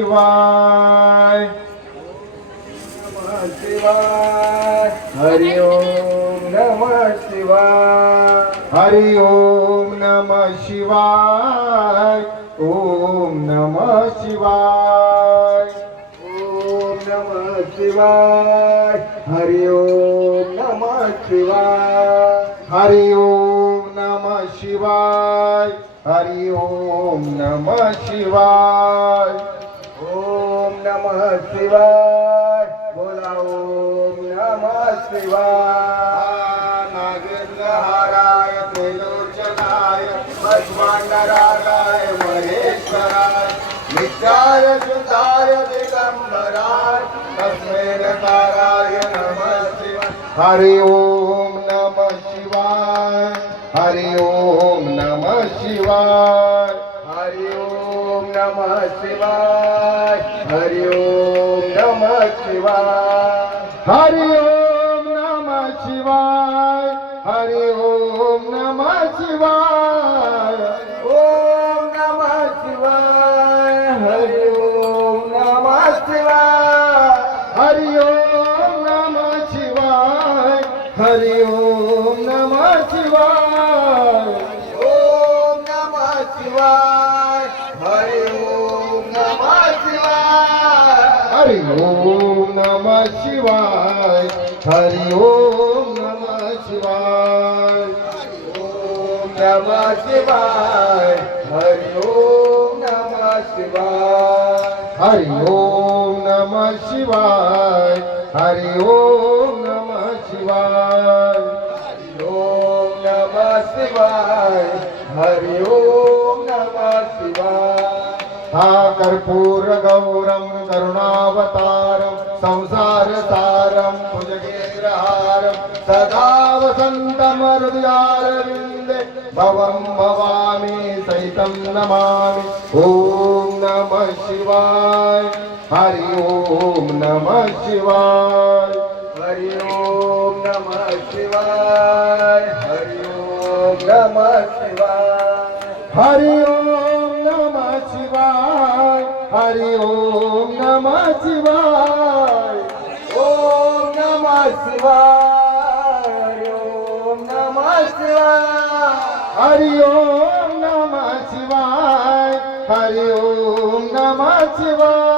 शिवाय. नमः शिवाय. हरि ओम नमः शिवाय. हरि ओम नमः शिवाय. ओम नमः शिवाय. ओम नमः शिवाय. हरि ओम नमः शिवाय. हरि ओम नमः शिवाय. हरि ओम नमः शिवाय. ओम नमः शिवाय. बोला ओम नमः शिवाय. नागेंद्रहाराय त्रिलोचनाय भस्मांडरागाय महेश्वराय नित्याय सुताय दिगंबराय तस्मै नकाराय नमः शिवाय. हरि ओम नमः शिवाय. हरि ओम नमः शिवाय. हरि ओम नमः शिवाय. हरि ओम नमः शिवाय. हरि ओम नमः शिवाय. हरि ओम नमः शिवाय. ओम नमः शिवाय. हरि ओम नमः शिवाय. हरि ओम नमः शिवाय. हरि ओम नमः शिवाय. ओम नमः शिवाय. हरि ओम नमः शिवाय. हरि ओम नमः शिवाय. हरि ओम नमः शिवाय. ओम नमः शिवाय. हरि ओम नमः शिवाय. हरि ओम नमः शिवाय. हरि ओम नमः शिवाय. ओम नमः शिवाय. हरि ओम नमः शिवाय. हा कर्पूर गौरम करुणावतारम संसार सारम भुजगेन्द्रहारम सदा वसंतम हृदयारविंदे भवं भवामि सहितं नमामि. ओम नमः शिवाय. हरि ओम नमः शिवाय. हरि ओम नमः शिवाय. हरि ओम नमः शिवाय. हरि ओम नमः शिवाय. हरि ओम नमः शिवाय. ओम नमः शिवाय. हरि ओम नमः शिवाय. हरि ओम नमः शिवाय. हरि ओम नमः शिवाय.